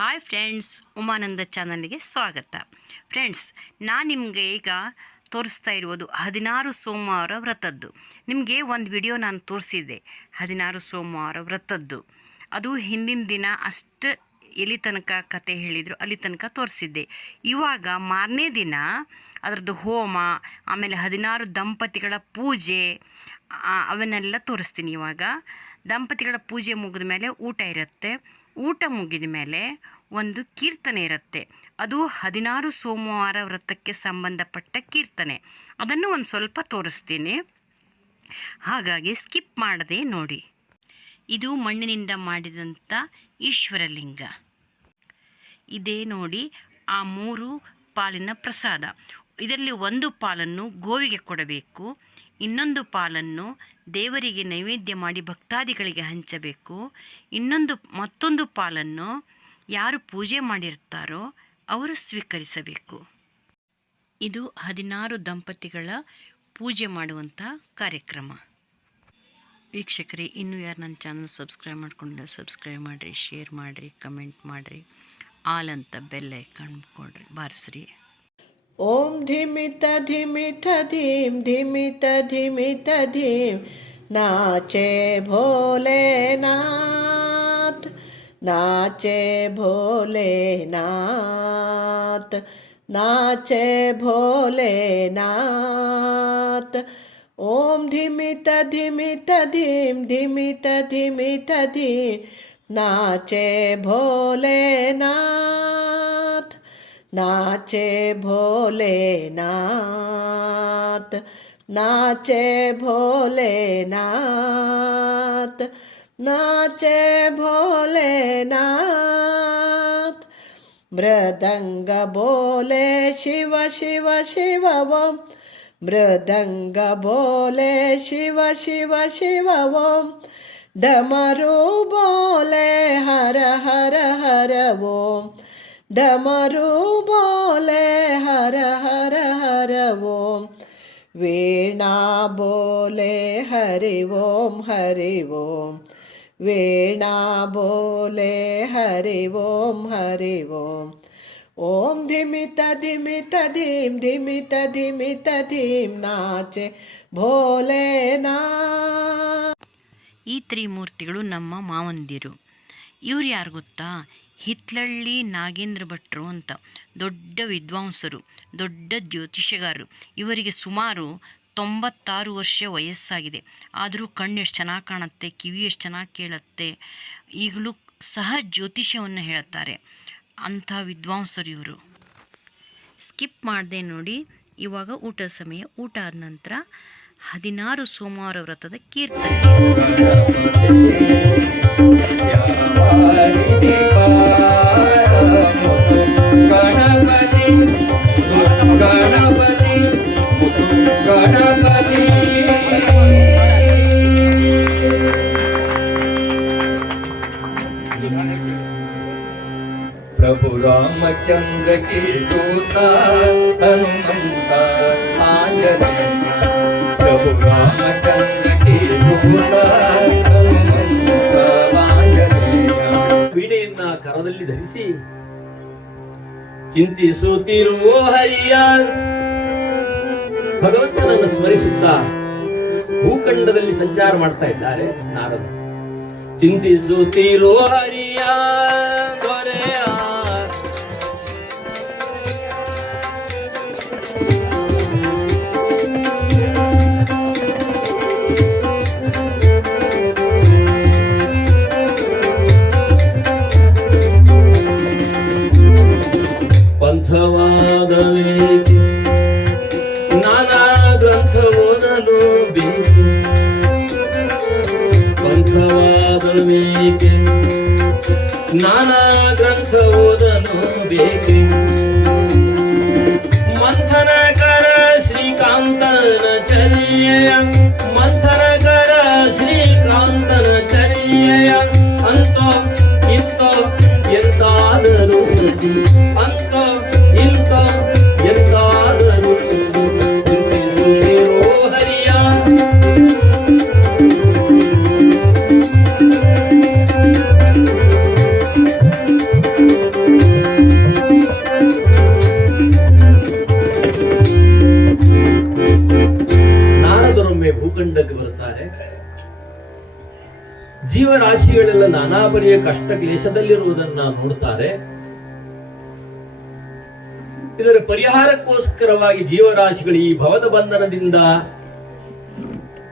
Hi friends, Umananda ಚಾನಲ್ಗೆ ಸ್ವಾಗತ. Friends, ನಾನು ನಿಮಗೆ ಈಗ ತೋರಿಸ್ತಾ ಇರುವುದು 16 ಸೋಮವಾರ ವ್ರತದ್ದು. ನಿಮಗೆ ಒಂದು ವಿಡಿಯೋ ನಾನು ತೋರಿಸಿದ್ದೆ 16 ಸೋಮವಾರ ವ್ರತದ್ದು. ಅದು ಹಿಂದಿನ ದಿನ ಅಷ್ಟು ಎಲ್ಲಿ ತನಕ ಕತೆ ಹೇಳಿದರು ಅಲ್ಲಿ ತನಕ ತೋರಿಸಿದ್ದೆ. ಇವಾಗ ಮಾರನೇ ದಿನ ಅದರದ್ದು ಹೋಮ, ಆಮೇಲೆ 16 ದಂಪತಿಗಳ ಪೂಜೆ ಅವನ್ನೆಲ್ಲ ತೋರಿಸ್ತೀನಿ. ಇವಾಗ ದಂಪತಿಗಳ ಪೂಜೆ ಮುಗಿದ ಮೇಲೆ ಊಟ ಇರುತ್ತೆ. ಊಟ ಮುಗಿದ ಮೇಲೆ ಒಂದು ಕೀರ್ತನೆ ಇರುತ್ತೆ. ಅದು 16 ಸೋಮವಾರ ವ್ರತಕ್ಕೆ ಸಂಬಂಧಪಟ್ಟ ಕೀರ್ತನೆ. ಅದನ್ನು ಒಂದು ಸ್ವಲ್ಪ ತೋರಿಸ್ತೀನಿ, ಹಾಗಾಗಿ ಸ್ಕಿಪ್ ಮಾಡದೆ ನೋಡಿ. ಇದು ಮಣ್ಣಿನಿಂದ ಮಾಡಿದಂಥ ಈಶ್ವರಲಿಂಗ. ಇದೇ ನೋಡಿ ಆ 3 ಪಾಲಿನ ಪ್ರಸಾದ. ಇದರಲ್ಲಿ ಒಂದು ಪಾಲನ್ನು ಗೋವಿಗೆ ಕೊಡಬೇಕು, ಇನ್ನೊಂದು ಪಾಲನ್ನು ದೇವರಿಗೆ ನೈವೇದ್ಯ ಮಾಡಿ ಭಕ್ತಾದಿಗಳಿಗೆ ಹಂಚಬೇಕು, ಮತ್ತೊಂದು ಪಾಲನ್ನು ಯಾರು ಪೂಜೆ ಮಾಡಿರ್ತಾರೋ ಅವರು ಸ್ವೀಕರಿಸಬೇಕು. ಇದು 16 ದಂಪತಿಗಳ ಪೂಜೆ ಮಾಡುವಂಥ ಕಾರ್ಯಕ್ರಮ. ವೀಕ್ಷಕರೇ, ಇನ್ನೂ ಯಾರು ನನ್ನ ಚಾನಲ್ ಸಬ್ಸ್ಕ್ರೈಬ್ ಮಾಡ್ಕೊಂಡಿಲ್ಲ ಸಬ್ಸ್ಕ್ರೈಬ್ ಮಾಡಿರಿ, ಶೇರ್ ಮಾಡಿರಿ, ಕಮೆಂಟ್ ಮಾಡಿರಿ, ಆಲ್ ಅಂತ ಬೆಲ್ ಐಕಾನ್ ಕೊಡ್ರಿ, ಬಾರಿಸ್ರಿ. ಓಂ ಧಿಮಿತ ಧಿಮಿತ ಧೀಂ ಧಿಮಿತ ಧಿಮಿತ ಧೀಂ ನಾಚೆ ಭೋಲೆನಾಥ್, ನಾಚೆ ಭೋಲೆನಾಥ್, ನಾಚೆ ಭೋಲೆನಾಥ್. ಓಂ ಧಿಮಿತ ಧಿಮಿತ ಧೀಂ ಧಿಮಿತ ಧಿಮಿತ ಧೀಂ ನಾಚೆ ಭೋಲೆನಾಥ್, नाचे भोलेनाथ, नाचे भोलेनाथ, नाचे भोलेनाथ. मृदंग बोले शिव शिव शिव ओम, मृदंग बोले शिव शिव शिव ओम, डमरू बोले हर हर हर ओम, डमरू बोले हर हर हर ओम, वीणा बोले हरि ओम हरि ओम, वीणा बोले हरि ओम हरि ओम. ओम धिमित धिमित धीम धिमित धिमित धीम नाचे भोलेनाथ. ಈ ತ್ರಿಮೂರ್ತಿಗಳು ನಮ್ಮ ಮಾವಂದಿರು. ಇವ್ರು ಯಾರು ಗೊತ್ತಾ? ಹಿತ್ಲಳ್ಳಿ ನಾಗೇಂದ್ರ ಭಟ್ರು ಅಂತ ದೊಡ್ಡ ವಿದ್ವಾಂಸರು, ದೊಡ್ಡ ಜ್ಯೋತಿಷ್ಯಗಾರರು. ಇವರಿಗೆ ಸುಮಾರು 96 ವರ್ಷ ವಯಸ್ಸಾಗಿದೆ. ಆದರೂ ಕಣ್ಣು ಎಷ್ಟು ಚೆನ್ನಾಗಿ ಕಾಣುತ್ತೆ, ಕಿವಿ ಎಷ್ಟು ಚೆನ್ನಾಗಿ ಕೇಳುತ್ತೆ. ಈಗಲೂ ಸಹ ಜ್ಯೋತಿಷ್ಯವನ್ನು ಹೇಳುತ್ತಾರೆ. ಅಂಥ ವಿದ್ವಾಂಸರು ಇವರು. ಸ್ಕಿಪ್ ಮಾಡದೆ ನೋಡಿ. ಇವಾಗ ಊಟದ ಸಮಯ. ಊಟ ಆದ ನಂತರ 16 ಸೋಮವಾರ ವ್ರತದ ಕೀರ್ತನೆ. प्रभु रामचंद्र की दूता हनुमंत आंजनेय, प्रभु रामचंद्र की दूता हनुमंत आंजनेय. ವೀಣೆಯನ್ನ ಕರದಲ್ಲಿ ಧರಿಸಿ ಚಿಂತಿಸುತ್ತಿರುವ ಹರಿಯ ಭಗವಂತನನ್ನು ಸ್ಮರಿಸುತ್ತಾ ಭೂಖಂಡದಲ್ಲಿ ಸಂಚಾರ ಮಾಡ್ತಾ ಇದ್ದಾರೆ ನಾರದ. ಚಿಂತಿಸುತ್ತಿರುವ ಹರಿಯ ದೊರೆಯ ಪಂಥವಾದವೇಕೆ ನಾನಾ ಗ್ರಂಥ ಓದಲು ಬೇಕು, ಪಂಥವಾದವೇಕೆ ನಾನಾ ಗ್ರಂಥ ಓದಲು ಬೇಕೆ. ಮಂಥನಕರ ಶ್ರೀಕಾಂತನ ಚರ್ಯೆಯ, ಮಂಥನಕರ ಶ್ರೀಕಾಂತನ ಚರ್ಯೆಯ ಅಂತೋ ಇಂತೋ ಎಂತಾದರೂ ಸತಿ, ಅಂತೋ ಇಂತೋ ಎಂತಾದರೂ ಚಿಂತಿಸುತ್ತಿರೋ ಹರಿಯ. ಜೀವರಾಶಿಗಳೆಲ್ಲ ನಾನಾ ಬಗೆಯ ಕಷ್ಟ ಕ್ಲೇಶದಲ್ಲಿರುವುದನ್ನ ನೋಡ್ತಾರೆ. ಇದರ ಪರಿಹಾರಕ್ಕೋಸ್ಕರವಾಗಿ ಜೀವರಾಶಿಗಳು ಈ ಭವದ ಬಂಧನದಿಂದ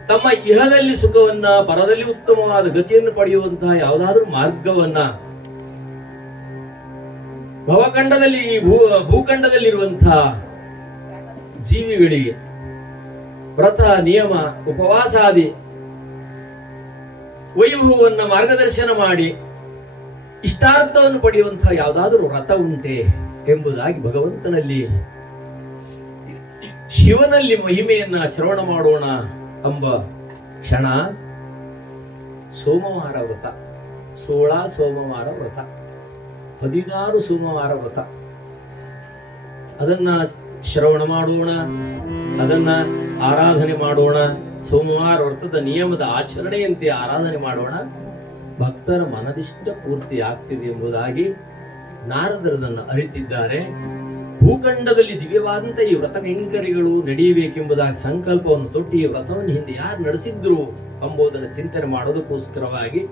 ತಮ್ಮ ಇಹದಲ್ಲಿ ಸುಖವನ್ನ, ಪರದಲ್ಲಿ ಉತ್ತಮವಾದ ಗತಿಯನ್ನು ಪಡೆಯುವಂತಹ ಯಾವುದಾದ್ರೂ ಮಾರ್ಗವನ್ನ ಭವಖಂಡದಲ್ಲಿ, ಭೂಖಂಡದಲ್ಲಿರುವಂತಹ ಜೀವಿಗಳಿಗೆ ವ್ರತ, ನಿಯಮ, ಉಪವಾಸಾದಿ ವೈಭವವನ್ನ ಮಾರ್ಗದರ್ಶನ ಮಾಡಿ ಇಷ್ಟಾರ್ಥವನ್ನು ಪಡೆಯುವಂತಹ ಯಾವುದಾದರೂ ವ್ರತ ಉಂಟೆ ಎಂಬುದಾಗಿ ಭಗವಂತನಲ್ಲಿ, ಶಿವನಲ್ಲಿ ಮಹಿಮೆಯನ್ನ ಶ್ರವಣ ಮಾಡೋಣ ಎಂಬ ಕ್ಷಣ ಸೋಮವಾರ ವ್ರತ, 16 ಸೋಮವಾರ ವ್ರತ, 16 ಸೋಮವಾರ ವ್ರತ. ಅದನ್ನ ಶ್ರವಣ ಮಾಡೋಣ, ಅದನ್ನ ಆರಾಧನೆ ಮಾಡೋಣ. ಸೋಮವಾರ ವ್ರತದ ನಿಯಮದ ಆಚರಣೆಯಂತೆ ಆರಾಧನೆ ಮಾಡೋಣ. ಭಕ್ತರ ಮನದಿಷ್ಟ ಪೂರ್ತಿ ಆಗ್ತಿದೆ ಎಂಬುದಾಗಿ ನಾರದರದನ್ನು ಅರಿತಿದ್ದಾರೆ. ಭೂಖಂಡದಲ್ಲಿ ದಿವ್ಯವಾದಂತಹ ಈ ವ್ರತ ಕೈಂಕರ್ಯಗಳು ನಡೆಯಬೇಕೆಂಬುದಾಗಿ ಸಂಕಲ್ಪವನ್ನು ತೊಟ್ಟು ಈ ವ್ರತವನ್ನು ಹಿಂದೆ ಯಾರು ನಡೆಸಿದ್ರು ಎಂಬುದನ್ನು ಚಿಂತನೆ ಮಾಡೋದಕ್ಕೋಸ್ಕರವಾಗಿ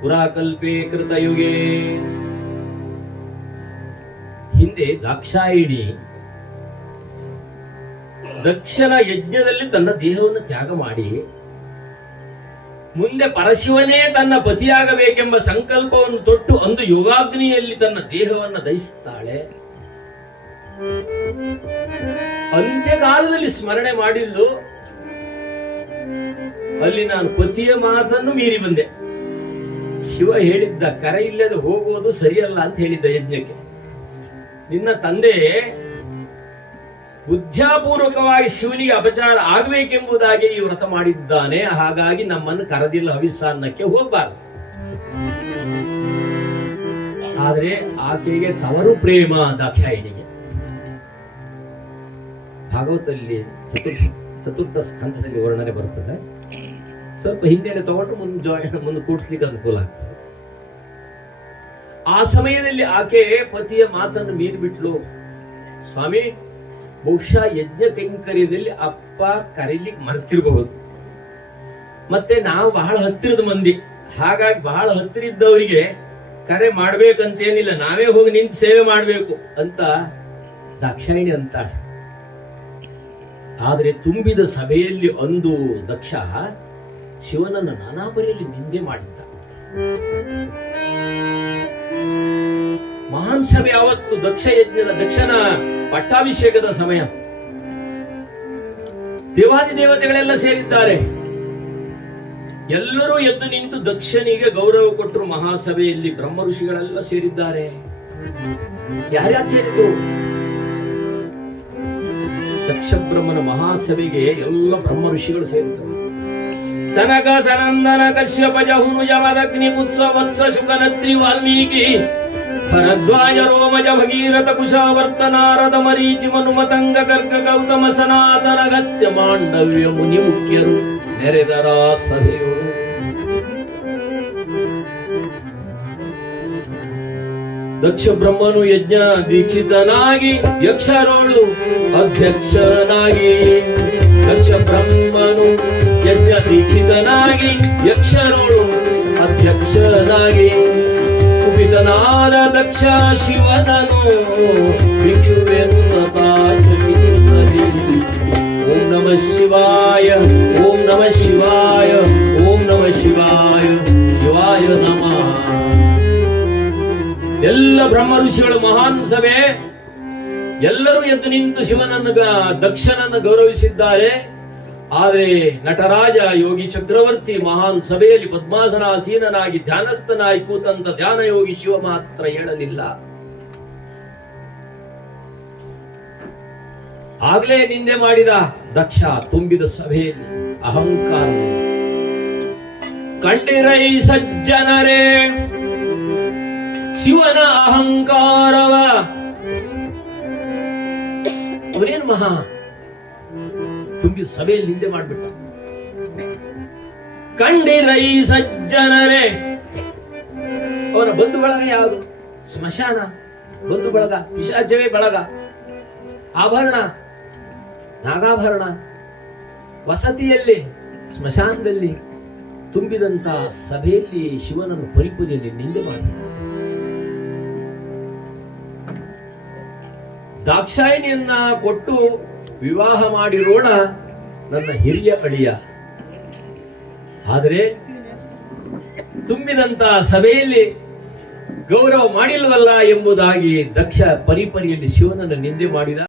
ಪುರಾಕಲ್ಪೆ ಕೃತಯುಗೆ, ಹಿಂದೆ ದಾಕ್ಷಾಯಿಣಿ ದಕ್ಷನ ಯಜ್ಞದಲ್ಲಿ ತನ್ನ ದೇಹವನ್ನು ತ್ಯಾಗ ಮಾಡಿ ಮುಂದೆ ಪರಶಿವನೇ ತನ್ನ ಪತಿಯಾಗಬೇಕೆಂಬ ಸಂಕಲ್ಪವನ್ನು ತೊಟ್ಟು ಅಂದು ಯೋಗಾಗ್ನಿಯಲ್ಲಿ ತನ್ನ ದೇಹವನ್ನು ದಹಿಸುತ್ತಾಳೆ. ಅಂತ್ಯಕಾಲದಲ್ಲಿ ಸ್ಮರಣೆ ಮಾಡಿದ್ದು, ಅಲ್ಲಿ ನಾನು ಪತಿಯ ಮಾತನ್ನು ಮೀರಿ ಬಂದೆ. ಶಿವ ಹೇಳಿದ್ದ, ಕರೆ ಇಲ್ಲದೆ ಹೋಗುವುದು ಸರಿಯಲ್ಲ ಅಂತ ಹೇಳಿದ್ದ ಯಜ್ಞಕ್ಕೆ. ನಿನ್ನ ತಂದೆ ಬುದ್ಧಾಪೂರ್ವಕವಾಗಿ ಶಿವನಿಗೆ ಅಪಚಾರ ಆಗಬೇಕೆಂಬುದಾಗಿ ಈ ವ್ರತ ಮಾಡಿದ್ದಾನೆ. ಹಾಗಾಗಿ ನಮ್ಮನ್ನು ಕರೆದಿಲ್ಲ, ಹವಿಸ್ಸಾನ್ನಕ್ಕೆ ಹೋಗಬಾರದು. ಆದರೆ ಆಕೆಗೆ ತವರು ಪ್ರೇಮ ದಾಕ್ಷಾಯಿಣಿಗೆ. ಭಾಗವತದಲ್ಲಿ ಚತುರ್ಥ ಸ್ಕಂಧದಲ್ಲಿ ವರ್ಣನೆ ಬರುತ್ತದೆ. ಸ್ವಲ್ಪ ಹಿಂದೆ ತಗೊಂಡು ಮುಂದೆ ಕೂಡಿಸ್ಲಿಕ್ಕೆ ಅನುಕೂಲ ಆಗ್ತದೆ. ಆ ಸಮಯದಲ್ಲಿ ಆಕೆ ಪತಿಯ ಮಾತನ್ನು ಮೀರಿಬಿಟ್ಲು. ಸ್ವಾಮಿ, ಬಹುಶಃ ಯಜ್ಞ ಕೈಂಕರ್ಯದಲ್ಲಿ ಅಪ್ಪ ಕರೀಲಿಕ್ಕೆ ಮರ್ತಿರಬಹುದು. ಮತ್ತೆ ನಾವು ಬಹಳ ಹತ್ತಿರದ ಮಂದಿ, ಹಾಗಾಗಿ ಬಹಳ ಹತ್ತಿರ ಇದ್ದವರಿಗೆ ಕರೆ ಮಾಡ್ಬೇಕಂತೇನಿಲ್ಲ, ನಾವೇ ಹೋಗಿ ನಿಂತು ಸೇವೆ ಮಾಡಬೇಕು ಅಂತ ದಾಕ್ಷಾಯಿಣಿ ಅಂತಾಳೆ. ಆದರೆ ತುಂಬಿದ ಸಭೆಯಲ್ಲಿ ಅಂದು ದಕ್ಷ ಶಿವನನ್ನು ನಾನಾ ಬಗೆಯಲ್ಲಿ ನಿಂದೆ ಮಾಡಿದ್ದ. ಮಹಾನ್ ಸಭೆ ಅವತ್ತು ದಕ್ಷನ ಪಟ್ಟಾಭಿಷೇಕದ ಸಮಯ. ದೇವಾದಿ ದೇವತೆಗಳೆಲ್ಲ ಸೇರಿದ್ದಾರೆ. ಎಲ್ಲರೂ ಎದ್ದು ನಿಂತು ದಕ್ಷನಿಗೆ ಗೌರವ ಕೊಟ್ಟರು. ಮಹಾಸಭೆಯಲ್ಲಿ ಬ್ರಹ್ಮ ಋಷಿಗಳೆಲ್ಲ ಸೇರಿದ್ದಾರೆ. ಯಾರ್ಯಾರು ಸೇರಿದ್ರು? ದಕ್ಷ ಬ್ರಹ್ಮನ ಮಹಾಸಭೆಗೆ ಎಲ್ಲ ಬ್ರಹ್ಮ ಋಷಿಗಳು ಸೇರಿದರು. ಸನಕ ಸನಂದನ ಕಶ್ಯಪ ಜಹುನು ಯಮದಗ್ನಿ ಕುತ್ಸ ವತ್ಸ ಶುಕನತ್ರಿ ವಾಲ್ಮೀಕಿ ಭರದ್ವಾಜ ರೋಮಜ ಭಗೀರಥ ಕುಶಾವರ್ತ ನಾರದ ಮರೀಚಿ ಮನುಮತಂಗ ಗರ್ಗ ಗೌತಮ ಸನಾತನ ಅಗಸ್ತ್ಯ ಮಾಂಡವ್ಯ ಮುನಿ ಮುಖ್ಯರು ನೆರೆದರ ಸಭೆಯು. ದಕ್ಷ ಬ್ರಹ್ಮನು ಯಜ್ಞ ದೀಕ್ಷಿತನಾಗಿ ಯಕ್ಷರೋಳು ಅಧ್ಯಕ್ಷನಾಗಿ. ದಕ್ಷ ಬ್ರಹ್ಮನು ಯಜ್ಞ ದೀಕ್ಷಿತನಾಗಿ ಯಕ್ಷರೋಳು ಅಧ್ಯಕ್ಷನಾಗಿ. ಕುಪಿತನಾದ ದಕ್ಷ ಶಿವನನು ಓಂ ನಮಃ ಶಿವಾಯ, ಓಂ ನಮಃ ಶಿವಾಯ, ಓಂ ನಮಃ ಶಿವಾಯ, ಶಿವಾಯ ನಮಃ. ಎಲ್ಲ ಬ್ರಹ್ಮ ಋಷಿಗಳು ಮಹಾನ್ ಸಭೆ, ಎಲ್ಲರೂ ಎದ್ದು ನಿಂತು ದಕ್ಷನನ್ನು ಗೌರವಿಸಿದ್ದಾರೆ. ಆದರೆ ನಟರಾಜ ಯೋಗಿ ಚಕ್ರವರ್ತಿ ಮಹಾನ್ ಸಭೆಯಲ್ಲಿ ಪದ್ಮಾಸನಾಸೀನನಾಗಿ ಧ್ಯಾನಸ್ಥನಾಗಿ ಕೂತಂತ ಧ್ಯಾನ ಯೋಗಿ ಶಿವ ಮಾತ್ರ ಹೇಳಲಿಲ್ಲ. ಆಗ್ಲೇ ನಿಂದೆ ಮಾಡಿದ ದಕ್ಷ ತುಂಬಿದ ಸಭೆಯಲ್ಲಿ ಅಹಂಕಾರ. ಕಂಡಿರೈ ಸಜ್ಜನರೇ ಶಿವನ ಅಹಂಕಾರವ. ಅವರೇನು ಮಹಾ ತುಂಬಿದ ಸಭೆಯಲ್ಲಿ ನಿಂದೆ ಮಾಡ್ಬಿಟ್ಟ. ಕಂಡಿರೈ ಸಜ್ಜನರೇ. ಅವನ ಬಂಧು ಬಳಗ ಯಾವುದು? ಸ್ಮಶಾನ ಬಂಧು ಬಳಗ, ಪಿಶಾಚವೇ ಬಳಗ. ಆಭರಣ, ನಾಗಾಭರಣ, ವಸತಿಯಲ್ಲಿ, ಸ್ಮಶಾನದಲ್ಲಿ ತುಂಬಿದಂತ ಸಭೆಯಲ್ಲಿ ಶಿವನನ್ನು ಪರಿಪರಿಯಲ್ಲಿ ನಿಂದೆ ಮಾಡಿದ. ದಾಕ್ಷಾಯಿಣಿಯನ್ನ ಕೊಟ್ಟು ವಿವಾಹ ಮಾಡಿರೋಣ ನನ್ನ ಹಿರಿಯ ಅಳಿಯ. ಆದರೆ ತುಂಬಿದಂತ ಸಭೆಯಲ್ಲಿ ಗೌರವ ಮಾಡಿಲ್ವಲ್ಲ ಎಂಬುದಾಗಿ ದಕ್ಷ ಪರಿಪರಿಯಲ್ಲಿ ಶಿವನನ್ನು ನಿಂದೆ ಮಾಡಿದ.